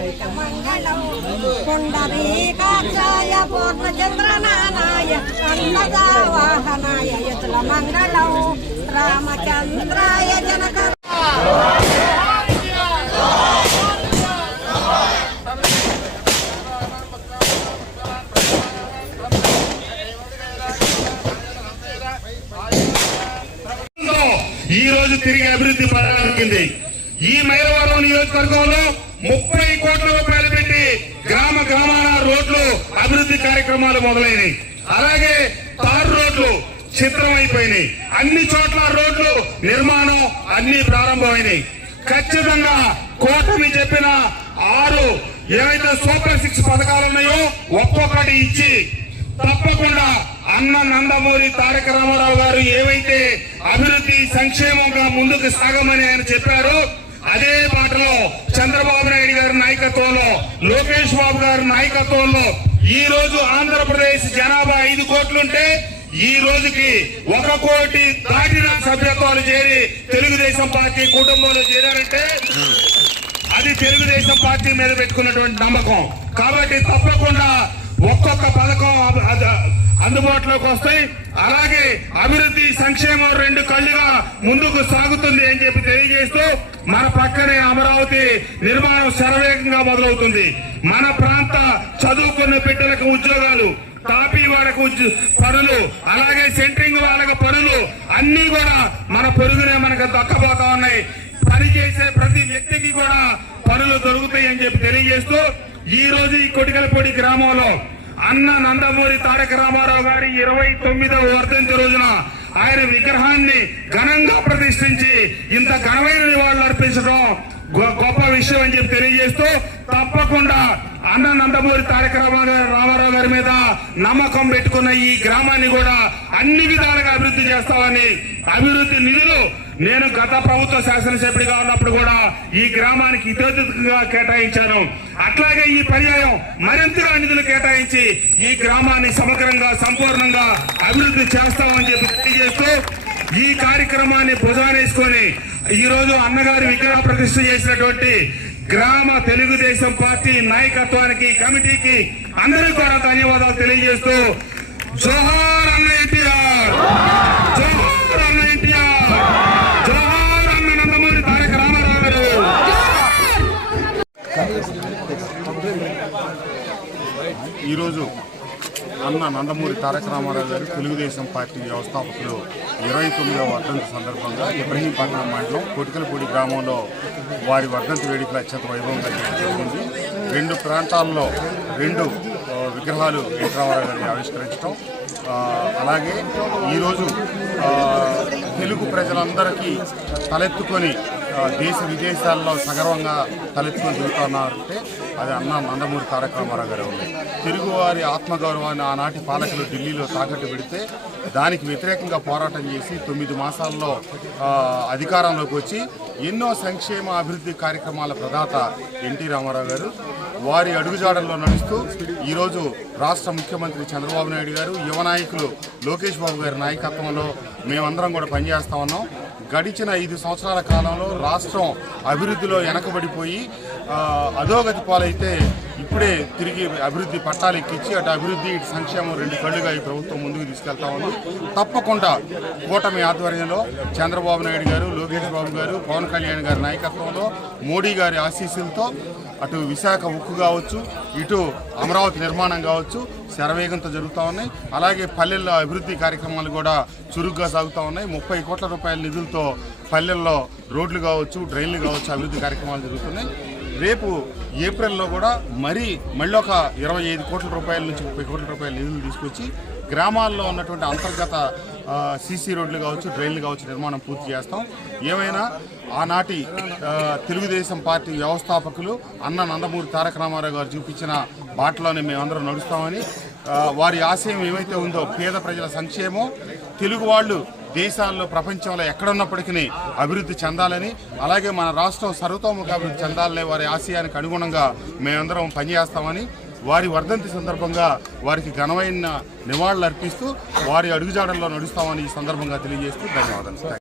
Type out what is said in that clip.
అభీష్టదాయ మణిక పుండరీకాక్షాయ పూర్ణచంద్రనానాయ అన్నదావాహనాయ యతుల మంగళం రామచంద్రాయ జనక. ఈ రోజు తిరిగి అభివృద్ధి పడాలనుకుంది ఈ మైలవరం నియోజకవర్గంలో ముప్పై కోట్ల రూపాయలు పెట్టి గ్రామ గ్రామాల రోడ్లు అభివృద్ధి కార్యక్రమాలు మొదలైనవి అలాగే తారు రోడ్లు చిత్రమైపోయినాయి అన్ని చోట్ల రోడ్లు నిర్మాణం అన్ని ప్రారంభమైనాయి. ఖచ్చితంగా కోటమి చెప్పిన ఆరు ఏవైతే సూపర్ సిక్స్ పథకాలు ఉన్నాయో ఒక్కొక్కటి ఇచ్చి తప్పకుండా అన్న నందమూరి తారక రామారావు గారు ఏవైతే అభివృద్ధి సంక్షేమంగా ముందుకు సాగమని ఆయన చెప్పారో అదే బాటలో చంద్రబాబు నాయుడు గారి నాయకత్వంలో లోకేష్ బాబు గారి నాయకత్వంలో ఈ రోజు ఆంధ్రప్రదేశ్ జనాభా ఐదు కోట్లుంటే ఈ రోజుకి ఒక కోటి దాటిన సభ్యత్వాలు చేరి తెలుగుదేశం పార్టీ కుటుంబంలో చేరారంటే అది తెలుగుదేశం పార్టీ మీద పెట్టుకున్నటువంటి నమ్మకం. కాబట్టి తప్పకుండా ఒక్కొక్క పథకం అందుబాటులోకి వస్తాయి. అలాగే అభివృద్ధి సంక్షేమం రెండు కళ్ళుగా ముందుకు సాగుతుంది అని చెప్పి తెలియజేస్తూ మన పక్కనే అమరావతి నిర్మాణం శరవేగంగా మొదలవుతుంది. మన ప్రాంత చదువుకున్న బిడ్డలకు ఉద్యోగాలు తాపీ వాళ్ళకు పనులు అలాగే సెంట్రింగ్ వాళ్ళకు పనులు అన్ని కూడా మన పొరుగునే మనకు దక్కబోతా ఉన్నాయి. పని చేసే ప్రతి వ్యక్తికి కూడా పనులు దొరుకుతాయి అని చెప్పి తెలియజేస్తూ ఈ రోజు ఈ కొటికలపూడి గ్రామంలో అన్న నందమూరి తారక రామారావు గారి ఇరవై తొమ్మిదవ వర్ధంతి రోజున ఆయన విగ్రహాన్ని ఘనంగా ప్రతిష్ఠించి ఇంత ఘనమైన నివాళులు అర్పించడం గొప్ప విషయం అని చెప్పి తెలియజేస్తూ తప్పకుండా అన్న నందమూరి తారక రామారావు రామారావు గారి మీద నమ్మకం పెట్టుకున్న ఈ గ్రామాన్ని కూడా అన్ని విధాలుగా అభివృద్ధి చేస్తామని అభివృద్ధి నిధులు నేను గత ప్రభుత్వ శాసనసభ్యుడిగా ఉన్నప్పుడు కూడా ఈ గ్రామానికి ఇతోతిగా కేటాయించాను. అట్లాగే ఈ పర్యాయం మరింతగా నిధులు కేటాయించి ఈ గ్రామాన్ని సమగ్రంగా సంపూర్ణంగా అభివృద్ధి చేస్తామని చెప్పి తెలియజేస్తూ ఈ కార్యక్రమాన్ని భుజానేసుకొని ఈ రోజు అన్నగారి విగ్రహ ప్రతిష్ఠ చేసినటువంటి గ్రామ తెలుగుదేశం పార్టీ నాయకత్వానికి కమిటీకి అందరూ కూడా ధన్యవాదాలు తెలియజేస్తూ జోహార్ అన్న ఎన్టీఆర్ నందమూరి తారక రామారావు గారు తెలుగుదేశం పార్టీ వ్యవస్థాపకులు ఇరవై తొమ్మిదవ వర్ధంతి సందర్భంగా ఇబ్రహీంపట్నం మండలం కొటికలపూడి గ్రామంలో వారి వర్ధంతి వేడుకలు అత్యంత వైభవంగా జరిగింది. రెండు ప్రాంతాల్లో రెండు విగ్రహాలు ఎన్టీ గారిని ఆవిష్కరించడం అలాగే ఈరోజు తెలుగు ప్రజలందరికీ తలెత్తుకొని దేశ విదేశాల్లో సగర్వంగా తలెత్తుకొని తిరుగుతున్నారంటే అది అన్న నందమూరి తారక రామారావు గారు ఉంది. తెలుగువారి ఆత్మగౌరవాన్ని ఆనాటి పాలకులు ఢిల్లీలో తాకట్టు పెడితే దానికి వ్యతిరేకంగా పోరాటం చేసి తొమ్మిది మాసాల్లో అధికారంలోకి వచ్చి ఎన్నో సంక్షేమ అభివృద్ధి కార్యక్రమాల ప్రదాత ఎన్టీ రామారావు గారు వారి అడుగుజాడల్లో నడుస్తూ ఈరోజు రాష్ట్ర ముఖ్యమంత్రి చంద్రబాబు నాయుడు గారు యువ నాయకులు లోకేష్ బాబు గారి నాయకత్వంలో మేమందరం కూడా పనిచేస్తా ఉన్నాం. గడిచిన ఐదు సంవత్సరాల కాలంలో రాష్ట్రం అభివృద్ధిలో వెనకబడిపోయి అధోగతి పాలైతే ఇప్పుడే తిరిగి అభివృద్ధి పట్టాలు ఎక్కించి అటు అభివృద్ధి ఇటు సంక్షేమం రెండు కళ్ళుగా ఈ ప్రభుత్వం ముందుకు తీసుకెళ్తా ఉంది. తప్పకుండా కూటమి ఆధ్వర్యంలో చంద్రబాబు నాయుడు గారు లోకేష్ బాబు గారు పవన్ కళ్యాణ్ గారి నాయకత్వంలో మోడీ గారి ఆశీస్సులతో అటు విశాఖ ఉక్కు కావచ్చు ఇటు అమరావతి నిర్మాణం కావచ్చు శరవేగంతో జరుగుతూ ఉన్నాయి. అలాగే పల్లెల్లో అభివృద్ధి కార్యక్రమాలు కూడా చురుగ్గా సాగుతూ ఉన్నాయి. ముప్పై కోట్ల రూపాయల నిధులతో పల్లెల్లో రోడ్లు కావచ్చు డ్రైన్లు కావచ్చు అభివృద్ధి కార్యక్రమాలు జరుగుతున్నాయి. రేపు ఏప్రిల్లో కూడా మరీ మళ్ళీ ఒక ఇరవై ఐదు కోట్ల రూపాయల నుంచి ముప్పై కోట్ల రూపాయల నిధులు తీసుకొచ్చి గ్రామాల్లో ఉన్నటువంటి అంతర్గత సీసీ రోడ్లు కావచ్చు డ్రైన్లు కావచ్చు నిర్మాణం పూర్తి చేస్తాం. ఏమైనా ఆనాటి తెలుగుదేశం పార్టీ వ్యవస్థాపకులు అన్న నందమూరి తారక రామారావు గారు చూపించిన బాటలోనే మేమందరం నడుస్తామని వారి ఆశయం ఏమైతే ఉందో పేద ప్రజల సంక్షేమం తెలుగు వాళ్ళు దేశాల్లో ప్రపంచంలో ఎక్కడున్నప్పటికీ అభివృద్ధి చెందాలని అలాగే మన రాష్ట్రం సర్వతోముఖ అభివృద్ధి చెందాలనే వారి ఆశయానికి అనుగుణంగా మేమందరం పనిచేస్తామని వారి వర్ధంతి సందర్భంగా వారికి ఘనమైన నివాళులు అర్పిస్తూ వారి అడుగుజాడల్లో నడుస్తామని ఈ సందర్భంగా తెలియజేస్తూ ధన్యవాదాలు.